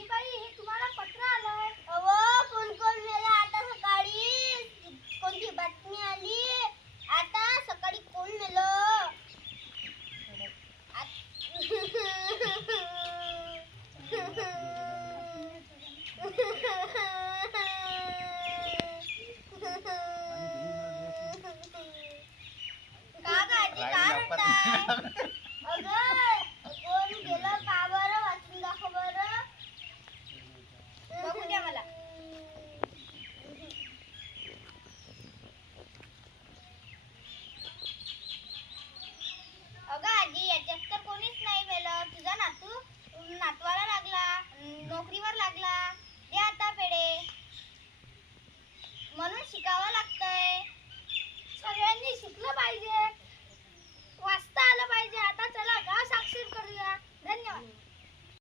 आजीबाई हे तुम्हाला पत्र आलंय. अहो कोण कोण मेला आता सकाळी? कोणती बातमी आली? आता सकाळी कोण मेलं? का काळजी का रडताय? अगं कोण गेलं का बरं? वाचून दाखव बरं. बघू द्या मला. अगं आजी याच्यात तर कोणीच नाही मेलं. तुझा नातवाला लागला, नोकरीवर लागला. दे आता पेढे. म्हणून शिकावं लागतंय. सगळ्यांनी शिकलं पाहिजे, वाचता आलं पाहिजे. आता चला गाव साक्षर करूया. धन्यवाद.